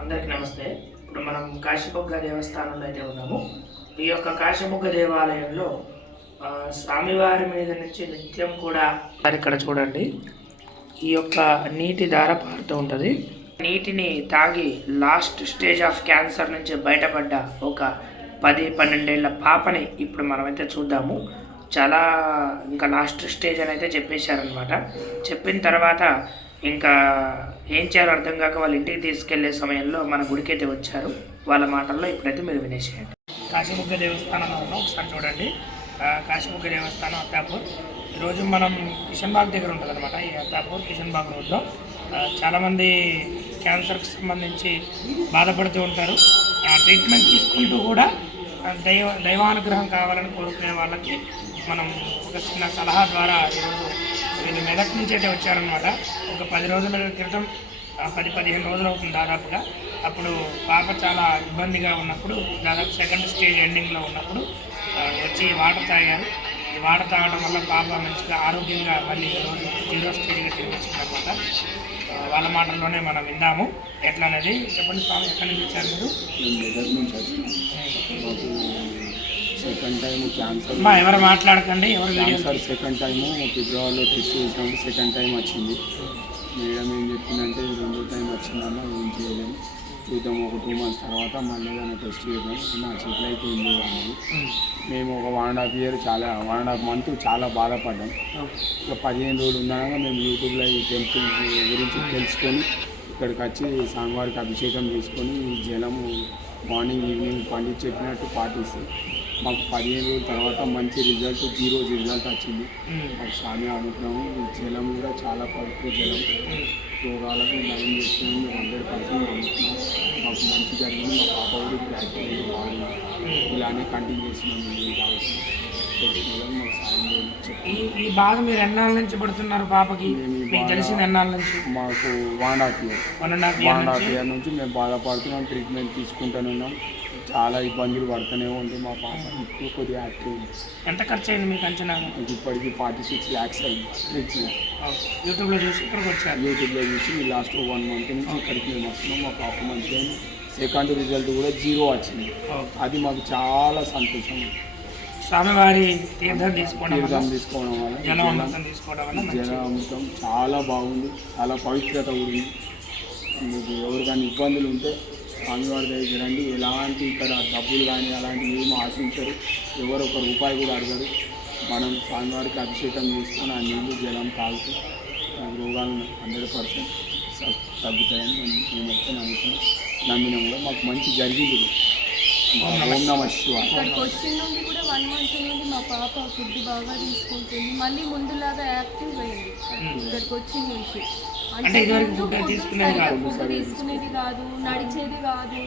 అందరికీ నమస్తే. ఇప్పుడు మనం కాశీబొగ్గ దేవస్థానంలో అయితే ఉన్నాము. ఈ యొక్క కాశీబొగ్గ దేవాలయంలో స్వామివారి మీద నుంచి నిత్యం కూడా మరి ఇక్కడ చూడండి. ఈ యొక్క నీటి ధార పారుతూ ఉంటుంది. నీటిని తాగి లాస్ట్ స్టేజ్ ఆఫ్ క్యాన్సర్ నుంచి బయటపడ్డ ఒక పది పన్నెండేళ్ళ పాపని ఇప్పుడు మనమైతే చూద్దాము. చాలా ఇంకా లాస్ట్ స్టేజ్ అని అయితే చెప్పేశారనమాట చెప్పిన తర్వాత ఇంకా ఏం చేయాలో అర్థం కాక వాళ్ళ ఇంటికి తీసుకెళ్ళే సమయంలో మన గుడికైతే వచ్చారు. వాళ్ళ మాటల్లో ఇప్పుడైతే మీరు వినేసేయండి. కాశీముగ్గ దేవస్థానం ఒకసారి చూడండి. ఆ, కాశీముగ్గ దేవస్థానం అత్తాపూర్. ఈరోజు మనం కిషన్ బాగ్ దగ్గర ఉంటుంది అనమాట ఈ అత్తాపూర్ కిషన్ బాగ్ రోడ్లో. చాలామంది క్యాన్సర్కి సంబంధించి బాధపడుతూ ఉంటారు. ఆ, ట్రీట్మెంట్ తీసుకుంటూ కూడా దైవ దైవానుగ్రహం కావాలని కోరుకునే వాళ్ళకి మనం ఒక చిన్న సలహా ద్వారా ఈరోజు వీళ్ళు మెదక్ నుంచి అయితే వచ్చారనమాట ఒక పది రోజుల క్రితం పది పదిహేను రోజులు అవుతుంది దాదాపుగా. అప్పుడు పాప చాలా ఇబ్బందిగా ఉన్నప్పుడు దాదాపు సెకండ్ స్టేజ్ ఎండింగ్లో ఉన్నప్పుడు వచ్చి వాటర్ తాగారు. ఈ వాటర్ తాగడం వల్ల పాప మంచిగా ఆరోగ్యంగా మళ్ళీ ఈరోజు జీరో స్టేజ్గా తిరిగి వచ్చిందనమాట ఆ, వాళ్ళ మాటల్లోనే మనం విందాము. ఎట్లా అనేది చెప్పండి స్వామి ఎక్కడి నుంచి వచ్చారు మీరు? సెకండ్ టైం క్యాన్సర్ ఎవరు మాట్లాడకండి ఎవరు క్యాన్సర్ సెకండ్ టైము ఫిబ్రవరిలో టెస్ట్ చేసినప్పుడు సెకండ్ టైం వచ్చింది. మేడం ఏం చెప్పిందంటే రెండో టైం వచ్చిందన్న ఏం చేయలేము. చూద్దాం ఒక టూ మంత్స్ తర్వాత మళ్ళీ ఏదైనా టెస్ట్ చేద్దాం. నా చేతిలో అయితే ఏం లేదు అన్నది మేము ఒక వన్ అండ్ హాఫ్ ఇయర్ చాలా వన్ అండ్ హాఫ్ మంత్ చాలా బాధపడ్డాం. ఇక పదిహేను రోజులు ఉన్నాక మేము యూట్యూబ్లో ఈ టెంపుల్ గురించి తెలుసుకొని ఇక్కడికి వచ్చి స్వామివారికి అభిషేకం చేసుకొని జలము మార్నింగ్ ఈవినింగ్ పండిత్ చెప్పినట్టు పాటిస్తే మాకు పదిహేను రోజుల తర్వాత మంచి రిజల్ట్ జీరో రిజల్ట్ వచ్చింది. మాకు స్వామి అనుగ్రహం ఈ జలం కూడా చాలా పవిత్ర జలం. రోగాలకు నయం చేస్తుంది మేము హండ్రెడ్ పర్సెంట్ నమ్ముతున్నాం. మాకు మంచి జరిగింది మా పాప కూడా బాగుంది. ఇలానే కంటిన్యూ చేస్తున్నాం మేము కావచ్చు ఈ ఈ బాధ మీరు ఎన్నాళ్ళ నుంచి పడుతున్నారు పాపకి? మీకు తెలిసిన ఎన్నాళ్ళ నుంచి? మాకు one half year one and half one year half నుంచి? ఇయర్ నుంచి మేము బాధపడుతున్నాం ట్రీట్మెంట్ తీసుకుంటూనే ఉన్నాం. చాలా ఇబ్బందులు పడుతూనే ఉంది మా పాప. ఇప్పుడు కొద్దిగా యాక్టివ్ ఉంది. ఎంత ఖర్చు అయింది మీకు అంచనా ఇప్పటికి ఫార్టీ సిక్స్ ల్యాక్స్ అయింది యూట్యూబ్లో చూసి ఇక్కడికి వచ్చారు. యూట్యూబ్లో చూసి లాస్ట్ వన్ మంత్ నుంచి ఇక్కడికి మేము వస్తున్నాం. మా పాప మంచిగా. సెకండ్ రిజల్ట్ కూడా జీరో వచ్చింది. అది మాకు చాలా సంతోషం. స్వామివారి తీర్థం తీసుకోవడం తీసుకోవడం వల్ల ఈ జలం జలం అమృతం తీసుకోవడం వల్ల మంచి జల అమృతం చాలా బాగుంది చాలా పవిత్రత ఉంది. మీకు ఎవరికైనా ఇబ్బందులు ఉంటే స్వామివారి దగ్గరికి రండి. ఎలాంటి ఇక్కడ డబ్బులు కానీ అలాంటివి ఏమి ఆశించరు. ఎవరు ఒక రూపాయి కూడా అడగరు. మనం స్వామివారికి అభిషేకం చేసుకొని ఆ నీళ్ళు జలం తాగుతూ ఆ రోగాలను హండ్రెడ్ పర్సెంట్ తగ్గుతాయని మేము మేమైతే నమ్ముతున్నాం. నమ్మినాం కూడా మాకు మంచి జరిగింది. ఓం నమ శివాయ. ఇక్కడికి వచ్చిన నుండి కూడా వన్ మంత్ నుండి మా పాప ఫుడ్ బాగా తీసుకుంటుంది. మళ్ళీ ముందులాగా యాక్టివ్ అయింది. ఇక్కడికి వచ్చిన నుంచి. అంటే ఇదివరకు food తీసుకునేది కాదు. ఫుడ్ తీసుకునేది కాదు నడిచేది కాదు.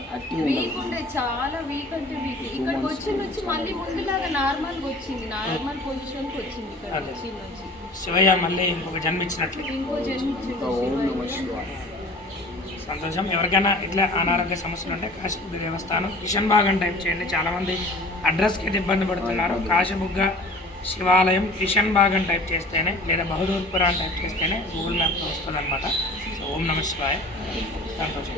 వీక్ ఉండే చాలా వీక్ అంటే వీక్. ఇక్కడికి వచ్చిన నుంచి మళ్ళీ ముందులాగా నార్మల్గా వచ్చింది. నార్మల్ పొజిషన్కి వచ్చింది ఇక్కడ అదే. వచ్చిన నుంచి. శివయ్య మళ్ళీ ఇంకొక జన్మించినట్లు ఇంకో శివాయ. సంతోషం. ఎవరికైనా ఇట్లా అనారోగ్య సమస్యలు ఉంటే కాశీబుగ్గ దేవస్థానం కిషన్ బాగ్ అని టైప్ చేయండి. చాలామంది అడ్రస్కి అయితే ఇబ్బంది పడుతున్నారు. కాశీబుగ్గ శివాలయం కిషన్ బాగ్ అని టైప్ చేస్తేనే లేదా బహదూర్పుర అని టైప్ చేస్తేనే గూగుల్ మ్యాప్లో వస్తుంది అనమాట సో ఓం నమ శివాయ. సంతోషం.